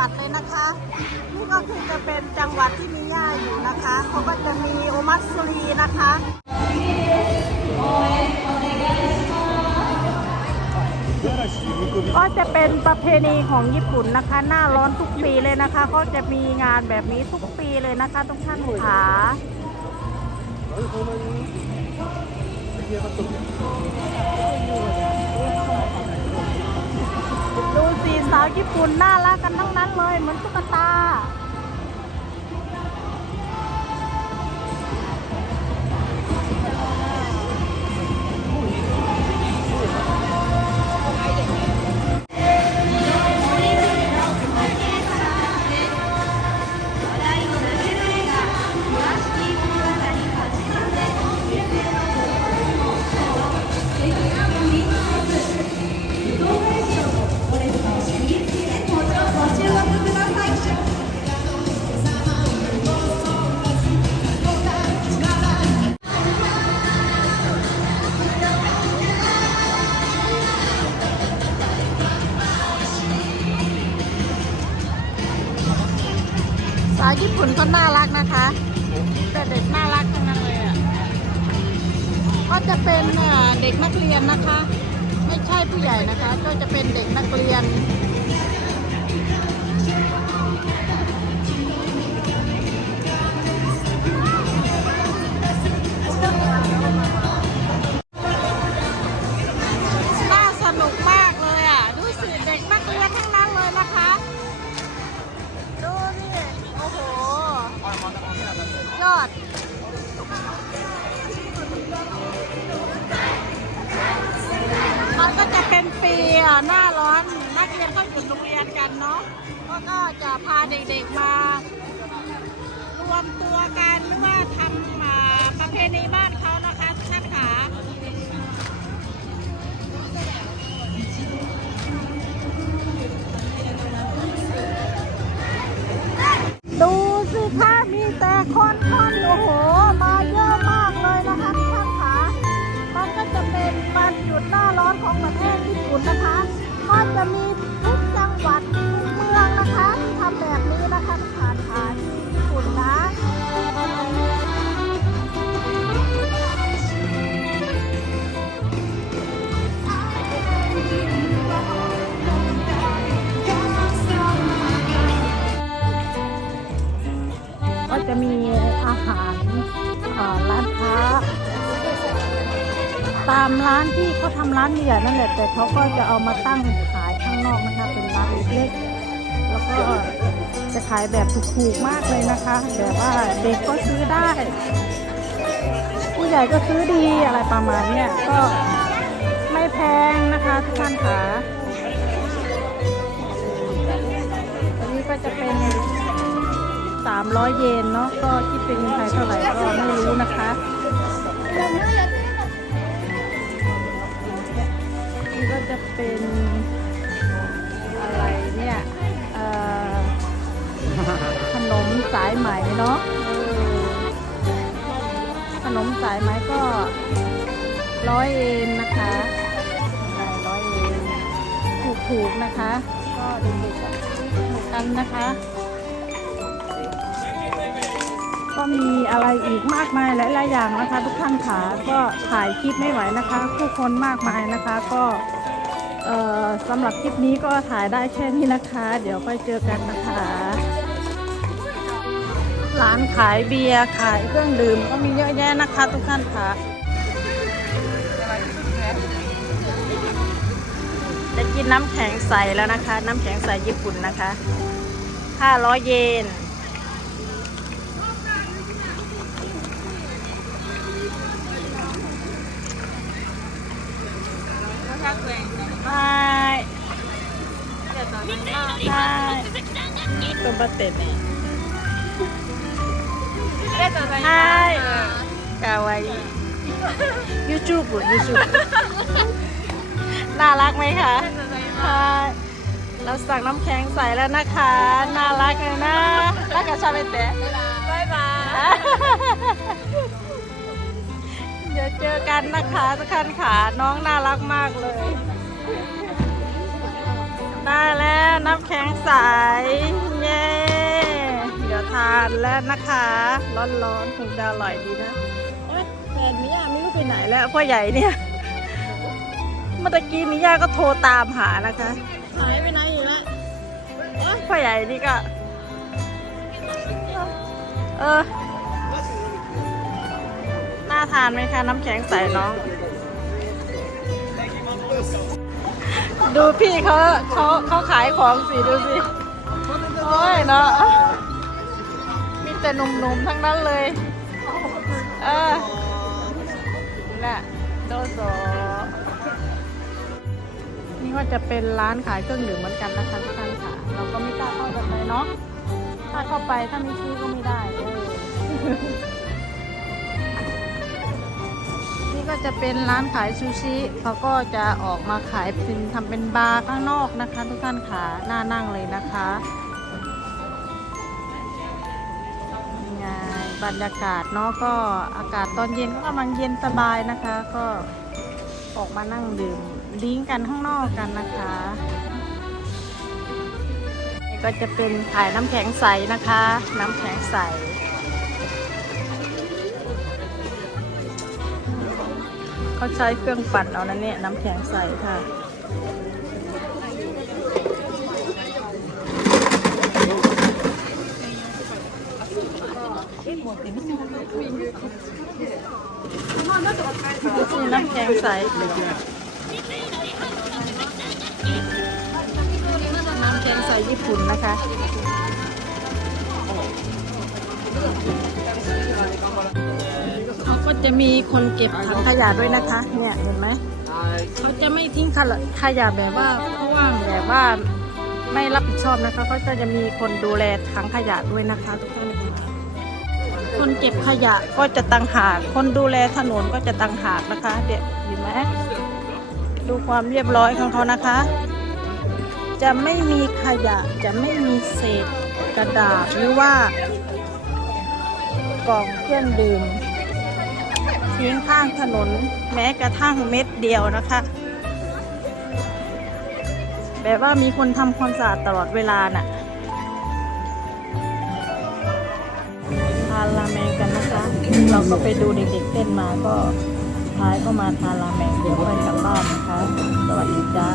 วัดเลยนะคะ นี่ก็คือจะเป็นจังหวัดที่มีหญ้าอยู่นะคะเขาก็จะมีโอมัตสุรีนะคะก็จะเป็นประเพณีของญี่ปุ่นนะคะ หน้าร้อนทุกปีเลยนะคะเขาจะมีงานแบบนี้ทุกปีเลยนะคะทุกท่านค่ะดูาวญี่ปุ่นน่ารักกันทั้งนั้นเลยเหมือนตุ๊กตา ญี่ปุ่นก็น่ารักนะคะ แต่เด็กน่ารักทั้งนั้นเลยอะก็จะเป็นเอ่อเด็กนักเรียนนะคะ ไม่ใช่ผู้ใหญ่นะคะ ก็จะเป็นเด็กนักเรียน ก็ก็จะพาเด็กๆมารวมตัวกันหรือว่าทำอ่าประเพณีบ้านเขานะคะท่านค่ะดูสิคะมีแต่คนคนโอ้โห มาเยอะมากเลยนะคะท่านคะมันก็จะเป็นวันหยุดหน้าร้อนของประเทศญี่ปุ่นนะคะ ก็จะมี จะมีอาหารร้านค้า ตามร้านที่เขาทำร้านใหญ่นั่นแหละแต่เขาก็จะเอามาตั้งขายข้างนอกนะคะเป็นร้านเล็กๆแล้วก็จะขายแบบถูกๆมากเลยนะคะแบบว่าเด็กก็ซื้อได้ ผู้ใหญ่ก็ซื้อดีอะไรประมาณเนี้ยก็ไม่แพงนะคะทุกท่านค่ะอันนี้ก็จะเป็น 300 เยนเนาะก็คิดเป็นเงินไทยเท่าไหร่ก็ไม่รู้นะคะนี่ก็จะเป็นอะไรเนี่ยขนมสายไหมเนาะขนมสายไหมก็ร้อยเยนนะคะร้อยเยนถูกๆนะคะ ก็เด็กๆก็ซื้อสนุกกันนะคะ ก็มีอะไรอีกมากมายหลาย ๆ อย่างนะคะ ทุกท่านค่ะก็ถ่ายคลิปไม่ไหวนะคะ ผู้คนมากมายนะคะ ก็สำหรับคลิปนี้ก็ถ่ายได้แค่นี้นะคะ เดี๋ยวค่อยเจอกันนะคะร้านขายเบียร์ขายเครื่องดื่มก็มีเยอะแยะนะคะ ทุกท่านค่ะจะกินน้ำแข็งใสแล้วนะคะ น้ำแข็งใสญี่ปุ่นนะคะ 500 เยน はい。はい。頑張ってね。はい。かわいい。YouTube YouTube น่ารักไหมคะใช่เราสั่งน้ำแข็งใสแล้วนะคะ น่ารักเลยนะแล้วก็ชาเบเตะ バイバイ。 เดี๋ยวเจอกันนะคะทุกท่านค่ะน้องน่ารักมากเลยバได้แล้วน้ำแข็งใส เย้เดี๋ยวทานแล้วนะคะ ร้อนๆคงจะอร่อยดีนะโอ๊ยแฟนมิยาไม่รู้ไปไหนแล้วพ่อใหญ่เนี่ยเมื่อตะกี้มิยาก็โทรตามหานะคะหายไปไหนอยู่ละโอ๊ยพ่อใหญ่นี่ก็ เออน่าทานไหมคะ น้ำแข็งใส่น้อง ดูพี่เขาเขาเขาขายของสิดูสิ โอ้ยเนาะมีแต่หนุ่มๆทั้งนั้นเลยเออน่ะโดโซนี่ก็จะเป็นร้านขายเครื่องดื่มเหมือนกันนะคะทุกท่านค่ะ เราก็ไม่กล้าเข้ากันเลยเนาะถ้าเข้าไปถ้าไม่ซื้อก็ไม่ได้เออ ก็จะเป็นร้านขายซูชิเขาก็จะออกมาขายเป็นทำเป็นบาร์ข้างนอกนะคะ ทุกท่านค่ะน่านั่งเลยนะคะนี่ไงบรรยากาศเนาะก็อากาศตอนเย็นก็กำลังเย็นสบายนะคะ ก็ออกมานั่งดื่มดิ้งกันข้างนอกกันนะคะก็จะเป็นขายน้ำแข็งใสนะคะ น้ำแข็งใส เขาใช้เครื่องปั่นเอานะเนี่ยน้ำแข็งใสค่ะนี่น้ำแข็งใสน้ำแข็งใสญี่ปุ่นนะคะ จะมีคนเก็บถังขยะด้วยนะคะ เนี่ยเห็นไหมเขาจะไม่ทิ้งขยะขยะแบบว่าว่างแบบว่าไม่รับผิดชอบนะคะเขาก็จะมีคนดูแลถังขยะด้วยนะคะทุกท่านค่ะคนเก็บขยะก็จะตังหากคนดูแลถนนก็จะตังหากนะคะเดี๋ยวเห็นไหมดูความเรียบร้อยของเขานะคะ จะไม่มีขยะจะไม่มีเศษกระดาษหรือว่ากล่องเครื่องดื่ม ทิ้งข้างถนนแม้กระทั่งเม็ดเดียวนะคะ แบบว่ามีคนทำความสะอาดตลอดเวลาน่ะทานราเมงกันนะคะ เราก็ไปดูเด็กๆเต้นมาก็ท้ายก็มาทานราเมงเดี๋ยวไปกลับบ้านนะคะ สวัสดีจ้า